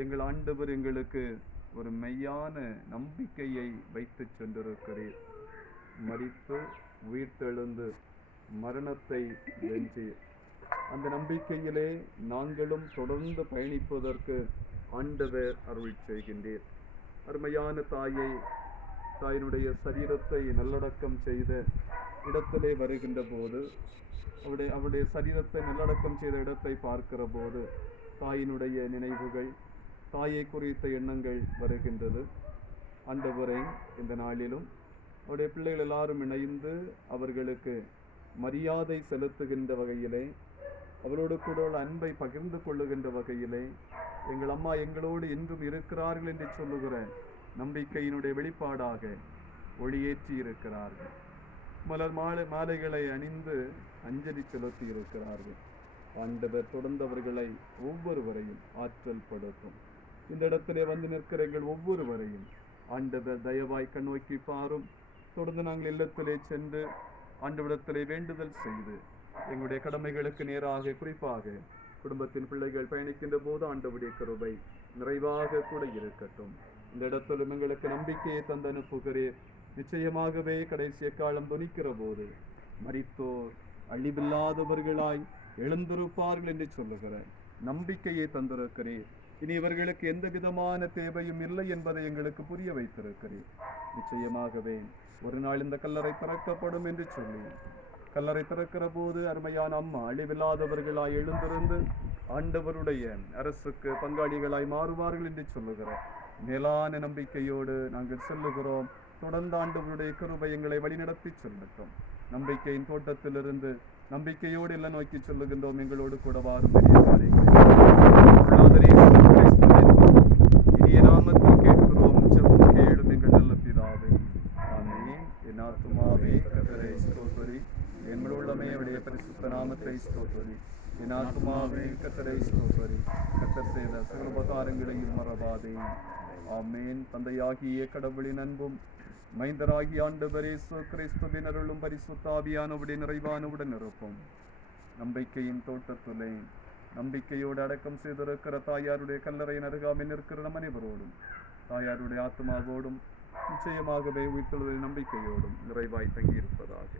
எங்கள் ஆண்டவர் எங்களுக்கு ஒரு மெய்யான நம்பிக்கையை வைத்து சென்றிருக்கிறீர். மரித்து உயிர்த்தெழுந்து மரணத்தை வென்றீர். அந்த நம்பிக்கையிலே நாங்களும் தொடர்ந்து பயணிப்பதற்கு ஆண்டவர் அருள் செய்கின்றீர். அருமையான தாயினுடைய சரீரத்தை நல்லடக்கம் செய்த இடத்திலே வருகின்ற போது அவருடைய சரீரத்தை நல்லடக்கம் செய்த இடத்தை பார்க்கிற போது தாயினுடைய நினைவுகள், தாயை குறித்த எண்ணங்கள் வருகின்றது. ஆண்டவரே, இந்த நாளிலும் அவருடைய பிள்ளைகள் எல்லாரும் இணைந்து அவர்களுக்கு மரியாதை செலுத்துகின்ற வகையிலே, அவரோடு கூட உள்ள அன்பை பகிர்ந்து கொள்ளுகின்ற வகையிலே, எங்கள் அம்மா எங்களோடு இன்றும் இருக்கிறார்கள் என்று சொல்லுகிற நம்பிக்கையினுடைய வெளிப்பாடாக ஒளியேற்றி இருக்கிறார்கள். மலர் மாலைகளை அணிந்து அஞ்சலி செலுத்தி இருக்கிறார்கள். ஆண்டவர் தொடர்ந்து அவர்களை ஒவ்வொருவரையும் ஆற்றல் படுத்தும். இந்த இடத்திலே வந்து நிற்கிற எங்கள் ஒவ்வொருவரையும் ஆண்டவர் தயவாய் கண்ணோக்கி பாரும். தொடர்ந்து நாங்கள் இல்லத்திலே சென்று ஆண்டவரிடத்திலே வேண்டுதல் செய்து எங்களுடைய கடமைகளுக்கு நேராக, குறிப்பாக குடும்பத்தின் பிள்ளைகள் பயணிக்கின்ற போது ஆண்டவருடைய கிருபை நிறைவாக கூட இருக்கட்டும். இந்த இடத்திலும் எங்களுக்கு நம்பிக்கையை தந்து அனுப்புகிறேன். நிச்சயமாகவே கடைசி காலம் துணிக்கிற போது மரித்தோர் அழிவில்லாதவர்களாய் எழுந்திருப்பார்கள் என்று சொல்லுகிற நம்பிக்கையை தந்திருக்கிறேன். இனி இவர்களுக்கு எந்த விதமான தேவையும் இல்லை என்பதை எங்களுக்கு புரிய வைத்திருக்கிறேன். நிச்சயமாகவே ஒரு நாள் இந்த கல்லறை திறக்கப்படும் என்று சொல்லி, கல்லறை திறக்கிற போது அருமையான அம்மா அழிவில்லாதவர்களாய் எழுந்திருந்து ஆண்டவருடைய அரசுக்கு பங்காளிகளாய் மாறுவார்கள் என்று சொல்லுகிற மேலான நம்பிக்கையோடு நாங்கள் செல்லுகிறோம். தொடர்ந்து ஆண்டவருடைய கிருபை எங்களை வழிநடத்தி செல்லட்டும். நம்பிக்கையின் தோட்டத்திலிருந்து நம்பிக்கையோடு எல்லாம் நோக்கி சொல்லுகின்றோம். எங்களோடு கூட வாரும் இனிய நாமத்தில் கேட்கிறோம். ஜெபம் கேளும் எங்கள் நல்ல பிதாவே. ஆமென். என் ஆத்துமாவே கர்த்தரை ஸ்தோத்திரி, என் உள்ளமே அவருடைய பரிசுத்த நாமத்தை ஸ்தோத்திரி. என் ஆத்துமாவே கர்த்தரை ஸ்தோத்திரி, கர்த்தர் செய்த சகல உபகாரங்களையும் மறவாதே. ஆமென். தந்தையாகிய கடவுளின் அன்பும் மைந்தராகிய ஆண்டவர் இயேசு கிறிஸ்துவின் அருளும் பரிசுத்த ஆவியானவருடைய நிறைவானவுடன் இருக்கும். நம்பிக்கையின் தோட்டத்திலே நம்பிக்கையோடு அடக்கம் செய்திருக்கிற தாயாருடைய கல்லறையின் அருகாமையில் நிற்கிற நம் அனைவரோடும், தாயாருடைய ஆத்மாவோடும் நிச்சயமாகவே உயிர்த்தெழுதலின் நம்பிக்கையோடும் நிறைவாய் தங்கியிருப்பதாக.